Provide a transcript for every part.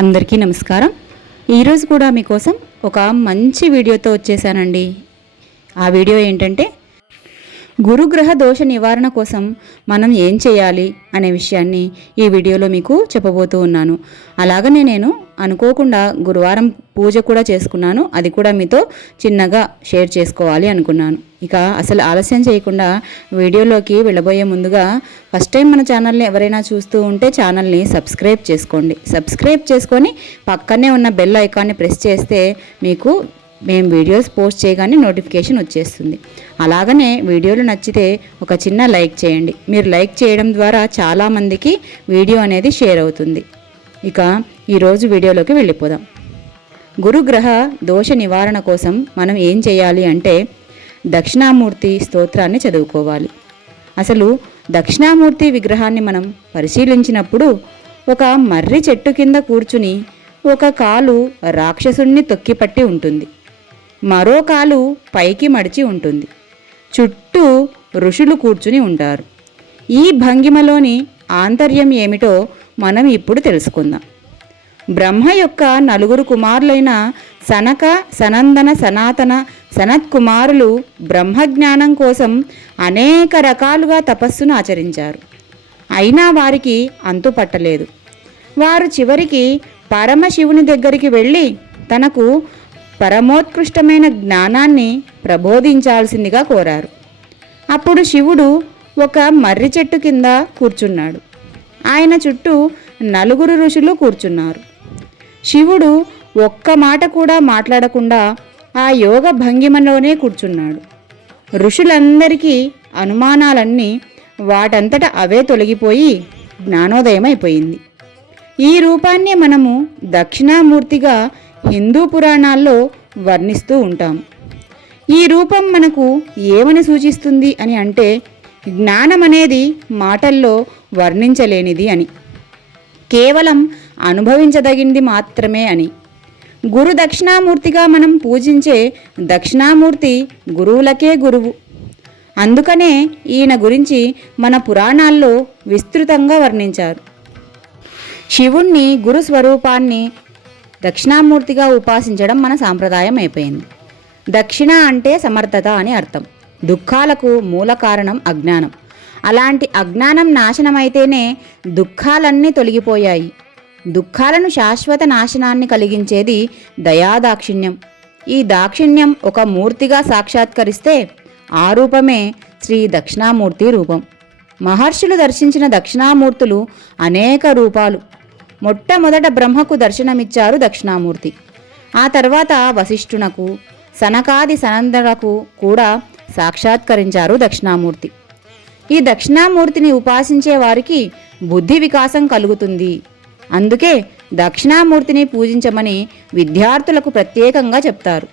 అందరికీ నమస్కారం. ఈరోజు కూడా మీకోసం ఒక మంచి వీడియోతో వచ్చేసానండి. ఆ వీడియో ఏంటంటే గురుగ్రహ దోష నివారణ కోసం మనం ఏం చేయాలి అనే విషయాన్ని ఈ వీడియోలో మీకు చెప్పబోతూ ఉన్నాను. అలాగనే నేను అనుకోకుండా గురువారం పూజ కూడా చేసుకున్నాను. అది కూడా మీతో చిన్నగా షేర్ చేసుకోవాలి అనుకున్నాను. ఇక అసలు ఆలస్యం చేయకుండా వీడియోలోకి వెళ్ళబోయే ముందుగా ఫస్ట్ టైం మన ఛానల్ని ఎవరైనా చూస్తూ ఉంటే ఛానల్ని సబ్స్క్రైబ్ చేసుకోండి. సబ్స్క్రైబ్ చేసుకొని పక్కనే ఉన్న బెల్ ఐకాన్ని ప్రెస్ చేస్తే మీకు మేము వీడియోస్ పోస్ట్ చేయగానే నోటిఫికేషన్ వచ్చేస్తుంది. అలాగనే వీడియోలు నచ్చితే ఒక చిన్న లైక్ చేయండి. మీరు లైక్ చేయడం ద్వారా చాలామందికి వీడియో అనేది షేర్ అవుతుంది. ఇక ఈరోజు వీడియోలోకి వెళ్ళిపోదాం. గురుగ్రహ దోష నివారణ కోసం మనం ఏం చేయాలి అంటే దక్షిణామూర్తి స్తోత్రాన్ని చదువుకోవాలి. అసలు దక్షిణామూర్తి విగ్రహాన్ని మనం పరిశీలించినప్పుడు ఒక మర్రి చెట్టు కింద కూర్చుని ఒక కాలు రాక్షసుణ్ణి తొక్కిపట్టి ఉంటుంది, మరో కాలు పైకి మడిచి ఉంటుంది. చుట్టూ ఋషులు కూర్చుని ఉంటారు. ఈ భంగిమలోని ఆంతర్యం ఏమిటో మనం ఇప్పుడు తెలుసుకుందాం. బ్రహ్మ యొక్క నలుగురు కుమారులైన సనక, సనందన, సనాతన, సనత్కుమారులు బ్రహ్మజ్ఞానం కోసం అనేక రకాలుగా తపస్సును ఆచరించారు. అయినా వారికి అంతుపట్టలేదు. వారు చివరికి పరమశివుని దగ్గరికి వెళ్ళి తనకు పరమోత్కృష్టమైన జ్ఞానాన్ని ప్రబోధించాల్సిందిగా కోరారు. అప్పుడు శివుడు ఒక మర్రి చెట్టు కింద కూర్చున్నాడు. ఆయన చుట్టూ నలుగురు ఋషులు కూర్చున్నారు. శివుడు ఒక్క మాట కూడా మాట్లాడకుండా ఆ యోగ భంగిమలోనే కూర్చున్నాడు. ఋషులందరికీ అనుమానాలన్నీ వాటంతట అవే తొలగిపోయి జ్ఞానోదయం అయిపోయింది. ఈ రూపాన్నే మనము దక్షిణామూర్తిగా హిందూ పురాణాల్లో వర్ణిస్తూ ఉంటాం. ఈ రూపం మనకు ఏమని సూచిస్తుంది అని అంటే జ్ఞానం అనేది మాటల్లో వర్ణించలేనిది అని, కేవలం అనుభవించదగింది మాత్రమే అని. గురు దక్షిణామూర్తిగా మనం పూజించే దక్షిణామూర్తి గురువులకే గురువు. అందుకనే ఈయన గురించి మన పురాణాల్లో విస్తృతంగా వర్ణించారు. శివుణ్ణి గురు స్వరూపాన్ని దక్షిణామూర్తిగా ఉపాసించడం మన సాంప్రదాయం అయిపోయింది. దక్షిణ అంటే సమర్థత అని అర్థం. దుఃఖాలకు మూల కారణం అజ్ఞానం. అలాంటి అజ్ఞానం నాశనమైతేనే దుఃఖాలన్నీ తొలగిపోయాయి. దుఃఖాలను శాశ్వత నాశనాన్ని కలిగించేది దయాదాక్షిణ్యం. ఈ దాక్షిణ్యం ఒక మూర్తిగా సాక్షాత్కరిస్తే ఆ రూపమే శ్రీ దక్షిణామూర్తి రూపం. మహర్షులు దర్శించిన దక్షిణామూర్తులు అనేక రూపాలు. మొట్టమొదట బ్రహ్మకు దర్శనమిచ్చారు దక్షిణామూర్తి. ఆ తర్వాత వశిష్ఠునకు, సనకాది సనందనకు కూడా సాక్షాత్కరించారు దక్షిణామూర్తి. ఈ దక్షిణామూర్తిని ఉపాసించే వారికి బుద్ధి వికాసం కలుగుతుంది. అందుకే దక్షిణామూర్తిని పూజించమని విద్యార్థులకు ప్రత్యేకంగా చెప్తారు.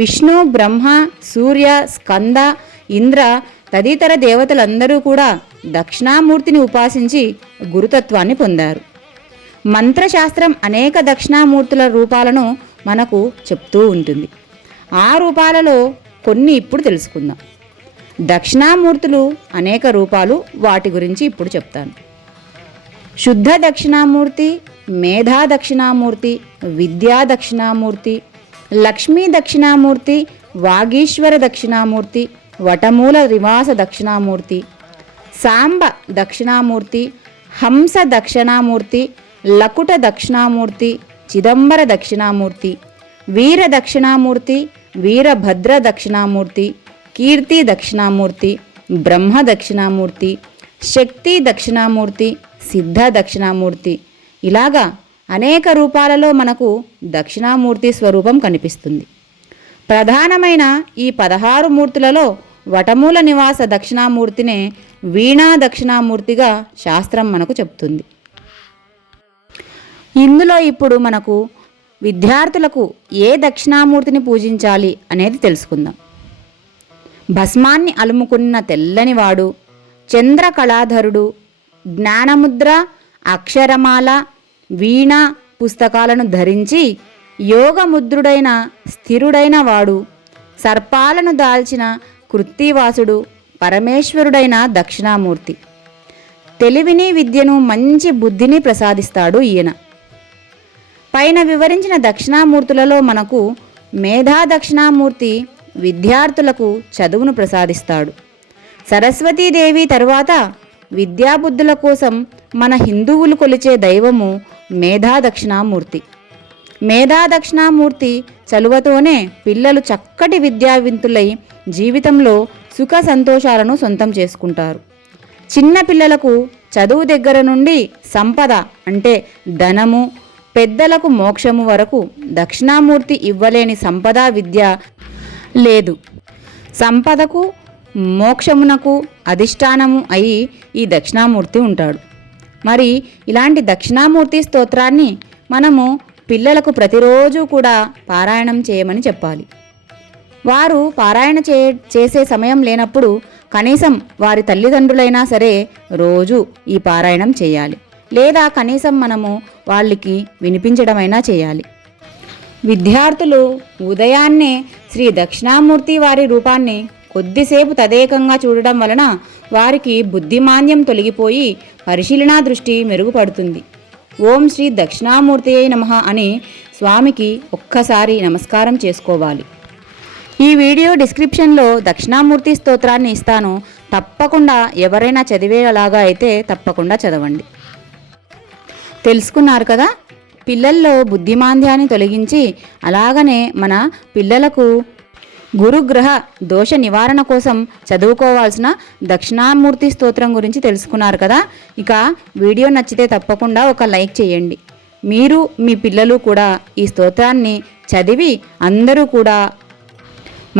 విష్ణు, బ్రహ్మ, సూర్య, స్కంద, ఇంద్ర తదితర దేవతలందరూ కూడా దక్షిణామూర్తిని ఉపాసించి గురుతత్వాన్ని పొందారు. మంత్రశాస్త్రం అనేక దక్షిణామూర్తుల రూపాలను మనకు చెప్తూ ఉంటుంది. ఆ రూపాలలో కొన్ని ఇప్పుడు తెలుసుకుందాం. దక్షిణామూర్తులు అనేక రూపాలు, వాటి గురించి ఇప్పుడు చెప్తాను. శుద్ధ దక్షిణామూర్తి, మేధా దక్షిణామూర్తి, విద్యా దక్షిణామూర్తి, లక్ష్మీ దక్షిణామూర్తి, వాగీశ్వర దక్షిణామూర్తి, వటమూల నివాస దక్షిణామూర్తి, సాంబ దక్షిణామూర్తి, హంస దక్షిణామూర్తి, లకుట దక్షిణామూర్తి, చిదంబర దక్షిణామూర్తి, వీర దక్షిణామూర్తి, వీరభద్ర దక్షిణామూర్తి, కీర్తి దక్షిణామూర్తి, బ్రహ్మ దక్షిణామూర్తి, శక్తి దక్షిణామూర్తి, సిద్ధ దక్షిణామూర్తి. ఇలాగా అనేక రూపాలలో మనకు దక్షిణామూర్తి స్వరూపం కనిపిస్తుంది. ప్రధానమైన ఈ 16 మూర్తులలో వటమూల నివాస దక్షిణామూర్తినే వీణా దక్షిణామూర్తిగా శాస్త్రం మనకు చెప్తుంది. ఇందులో ఇప్పుడు మనకు విద్యార్థులకు ఏ దక్షిణామూర్తిని పూజించాలి అనేది తెలుసుకుందాం. భస్మాన్ని అలుముకున్న తెల్లనివాడు, చంద్రకళాధరుడు, జ్ఞానముద్ర, అక్షరమాల, వీణ పుస్తకాలను ధరించి యోగముద్రుడైన స్థిరుడైన వాడు, సర్పాలను దాల్చిన కృత్తివాసుడు, పరమేశ్వరుడైన దక్షిణామూర్తి. తెలివిని, విద్యను, మంచి బుద్ధిని ప్రసాదిస్తాడు ఈయన. పైన వివరించిన దక్షిణామూర్తులలో మనకు మేధా దక్షిణామూర్తి విద్యార్థులకు చదువును ప్రసాదిస్తాడు. సరస్వతీదేవి తరువాత విద్యాబుద్ధుల కోసం మన హిందువులు కొలిచే దైవము మేధా దక్షిణామూర్తి. మేధా దక్షిణామూర్తి చలువతోనే పిల్లలు చక్కటి విద్యావంతులై జీవితంలో సుఖ సంతోషాలను సొంతం చేసుకుంటారు. చిన్న పిల్లలకు చదువు దగ్గర నుండి సంపద అంటే ధనము, పెద్దలకు మోక్షము వరకు దక్షిణామూర్తి ఇవ్వలేని సంపద విద్య లేదు. సంపదకు మోక్షమునకు అధిష్టానము అయి ఈ దక్షిణామూర్తి ఉంటాడు. మరి ఇలాంటి దక్షిణామూర్తి స్తోత్రాన్ని మనము పిల్లలకు ప్రతిరోజు కూడా పారాయణం చేయమని చెప్పాలి. వారు పారాయణ చేసే సమయం లేనప్పుడు కనీసం వారి తల్లిదండ్రులైనా సరే రోజు ఈ పారాయణం చేయాలి, లేదా కనీసం మనము వాళ్ళకి వినిపించడమైనా చేయాలి. విద్యార్థులు ఉదయాన్నే శ్రీ దక్షిణామూర్తి వారి రూపాన్ని కొద్దిసేపు తదేకంగా చూడడం వలన వారికి బుద్ధిమాంద్యం తొలగిపోయి పరిశీలనా దృష్టి మెరుగుపడుతుంది. ఓం శ్రీ దక్షిణామూర్తియే నమః అని స్వామికి ఒక్కసారి నమస్కారం చేసుకోవాలి. ఈ వీడియో డిస్క్రిప్షన్లో దక్షిణామూర్తి స్తోత్రాన్ని ఇస్తాను. తప్పకుండా ఎవరైనా చదివేలాగా అయితే తప్పకుండా చదవండి. తెలుసుకున్నారు కదా, పిల్లల్లో బుద్ధిమాంద్యాన్ని తొలగించి అలాగనే మన పిల్లలకు గురుగ్రహ దోష నివారణ కోసం చదువుకోవాల్సిన దక్షిణామూర్తి స్తోత్రం గురించి తెలుసుకున్నారు కదా. ఇక వీడియో నచ్చితే తప్పకుండా ఒక లైక్ చేయండి. మీరు మీ పిల్లలు కూడా ఈ స్తోత్రాన్ని చదివి అందరూ కూడా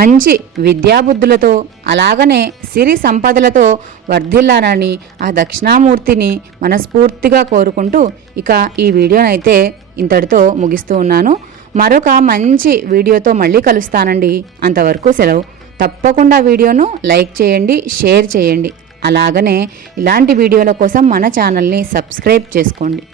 మంచి విద్యాబుద్ధులతో అలాగనే సిరి సంపదలతో వర్ధిల్లాలని ఆ దక్షిణామూర్తిని మనస్ఫూర్తిగా కోరుకుంటూ ఇక ఈ వీడియోనైతే ఇంతటితో ముగిస్తూ ఉన్నాను. మరొక మంచి వీడియోతో మళ్ళీ కలుస్తానండి. అంతవరకు సెలవు. తప్పకుండా వీడియోను లైక్ చేయండి, షేర్ చేయండి. అలాగనే ఇలాంటి వీడియోల కోసం మన ఛానల్ని సబ్స్క్రైబ్ చేసుకోండి.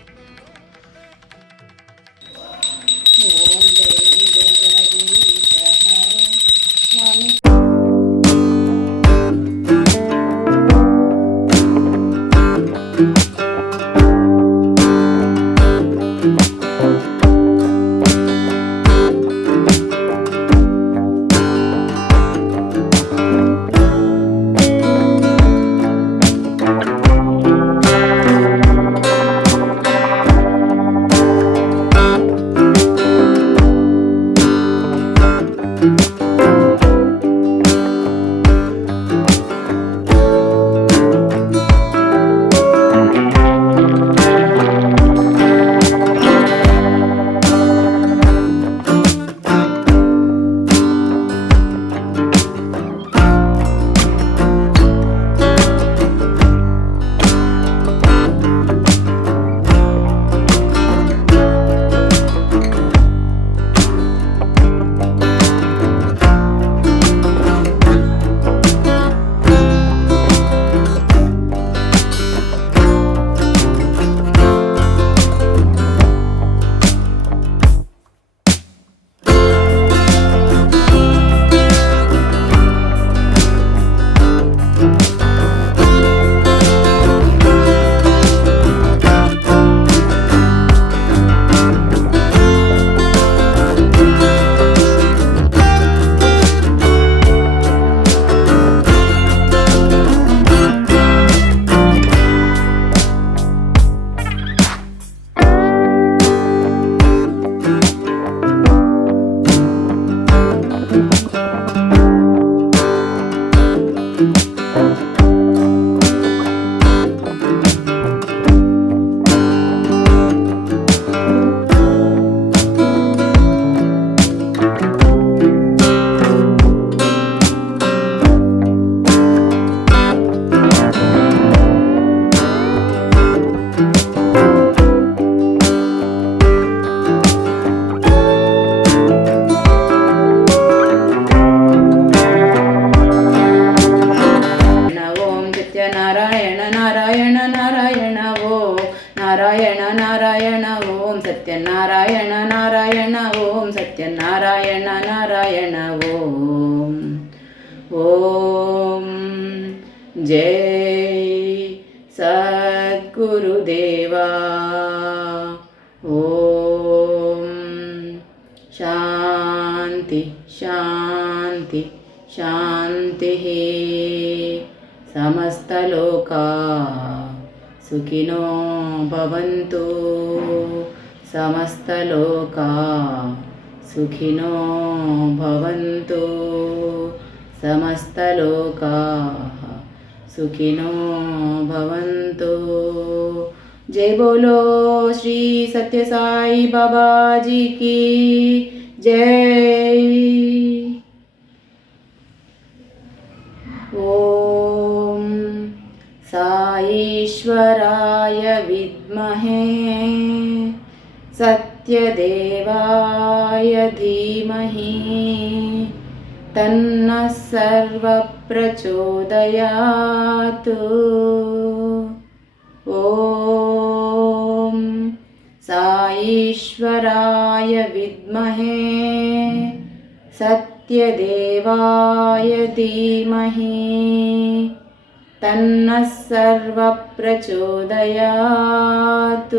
సత్యనారాయణ నారాయణ ఓం సత్యనారాయణ నారాయణ ఓం ఓం जय सद्गुरुदेवा। ओम शांति शांति शांति। समस्तलोका सुखिनो भवन्तु। समस्तलोका सुखिनो भवन्तु। समस्तलोकाः सुखिनो भवन्तु। जय बोलो श्री सत्य साई बाबा जी की जय। ओम साईश्वराय विद्महे सत्यदेवाय धीमहि तन्नः सर्वः प्रचोदयात्। ॐ साईश्वराय विद्महे सत्यदेवाय धीमहि तन्नः सर्वः प्रचोदयात्।